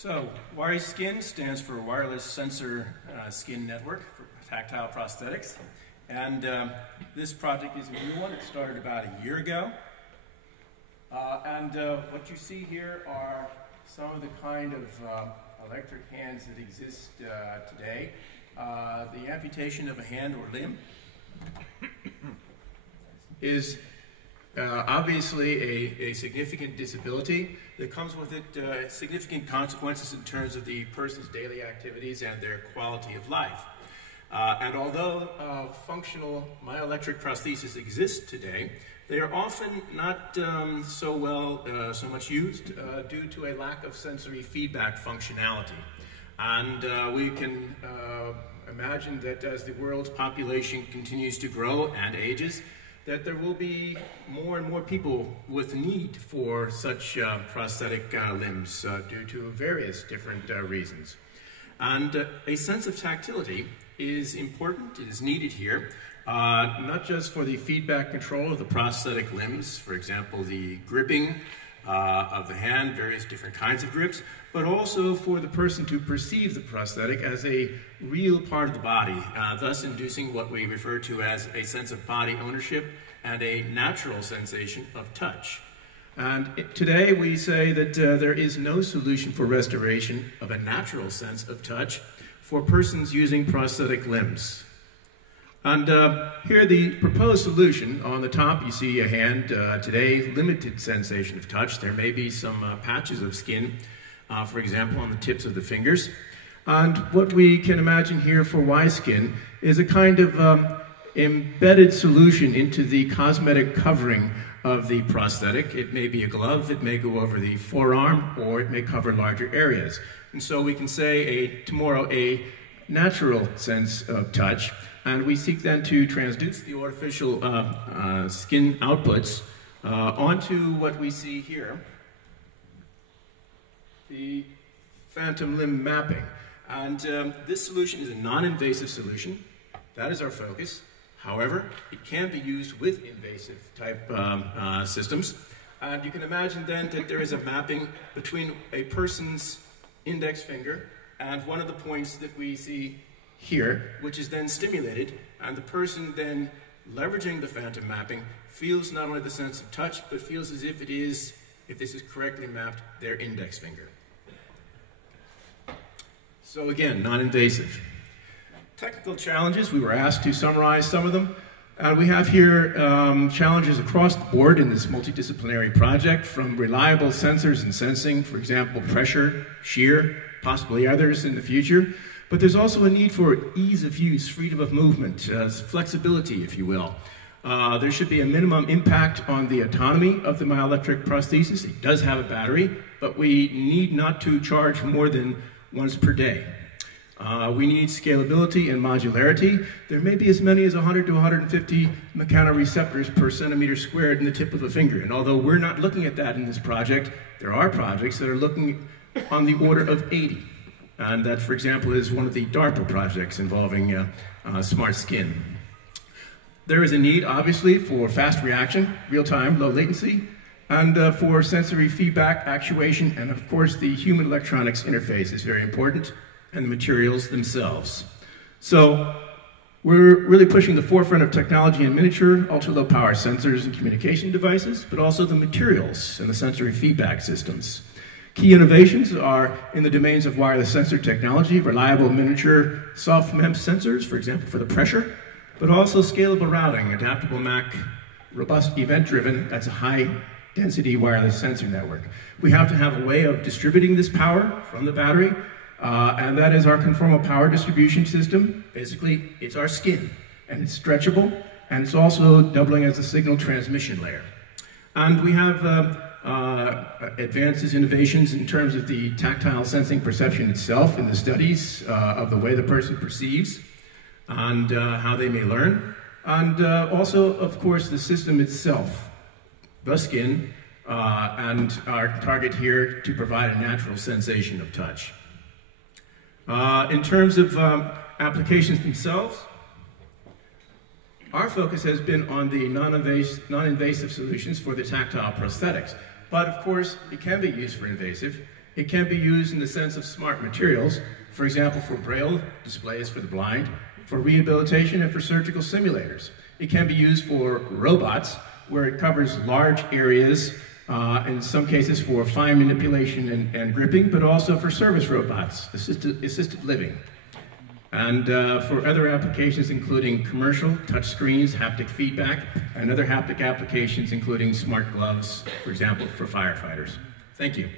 So, WiseSkin stands for Wireless Sensor Skin Network for tactile prosthetics. And this project is a new one. It started about a year ago. What you see here are some of the kind of electric hands that exist today. The amputation of a hand or limb is obviously a significant disability that comes with it significant consequences in terms of the person's daily activities and their quality of life. And although functional myoelectric prostheses exist today, they are often not so much used due to a lack of sensory feedback functionality. And we can imagine that as the world's population continues to grow and ages, that there will be more and more people with need for such prosthetic limbs due to various different reasons. And a sense of tactility is important, it is needed here, not just for the feedback control of the prosthetic limbs, for example, the gripping of the hand, various different kinds of grips, but also for the person to perceive the prosthetic as a real part of the body, thus inducing what we refer to as a sense of body ownership and a natural sensation of touch. And today we say that there is no solution for restoration of a natural sense of touch for persons using prosthetic limbs. And here the proposed solution. On the top you see a hand, today limited sensation of touch. There may be some patches of skin, for example, on the tips of the fingers. And what we can imagine here for WiseSkin is a kind of embedded solution into the cosmetic covering of the prosthetic. It may be a glove, it may go over the forearm, or it may cover larger areas. And so we can say tomorrow a natural sense of touch, and we seek then to transduce the artificial skin outputs onto what we see here, the phantom limb mapping. And this solution is a non-invasive solution. That is our focus. However, it can be used with invasive type systems. And you can imagine then that there is a mapping between a person's index finger and one of the points that we see here, which is then stimulated, and the person then, leveraging the phantom mapping, feels not only the sense of touch, but feels as if this is correctly mapped, their index finger. So again, non-invasive. Technical challenges, we were asked to summarize some of them. We have here challenges across the board in this multidisciplinary project, from reliable sensors and sensing, for example, pressure, shear, possibly others in the future. But there's also a need for ease of use, freedom of movement, flexibility, if you will. There should be a minimum impact on the autonomy of the myoelectric prosthesis. It does have a battery, but we need not to charge more than once per day. We need scalability and modularity. There may be as many as 100 to 150 mechanoreceptors per centimeter squared in the tip of a finger. And although we're not looking at that in this project, there are projects that are looking on the order of 80. And that, for example, is one of the DARPA projects involving smart skin. There is a need, obviously, for fast reaction, real-time, low latency, and for sensory feedback, actuation, and of course the human electronics interface is very important, and the materials themselves. So we're really pushing the forefront of technology in miniature, ultra-low power sensors and communication devices, but also the materials and the sensory feedback systems. Key innovations are in the domains of wireless sensor technology, reliable miniature soft MEMS sensors, for example, for the pressure, but also scalable routing, adaptable MAC, robust event-driven, that's a high-density wireless sensor network. We have to have a way of distributing this power from the battery, and that is our conformal power distribution system. Basically, it's our skin, and it's stretchable, and it's also doubling as a signal transmission layer. And we have advances, innovations in terms of the tactile sensing perception itself in the studies of the way the person perceives and how they may learn. And also, of course, the system itself, the skin, and our target here to provide a natural sensation of touch. In terms of applications themselves, our focus has been on the non-invasive solutions for the tactile prosthetics. But of course, it can be used for invasive. It can be used in the sense of smart materials, for example, for braille displays for the blind, for rehabilitation, and for surgical simulators. It can be used for robots, where it covers large areas, in some cases for fine manipulation and gripping, but also for service robots, assisted living. And for other applications including commercial, touch screens, haptic feedback, and other haptic applications including smart gloves, for example, for firefighters. Thank you.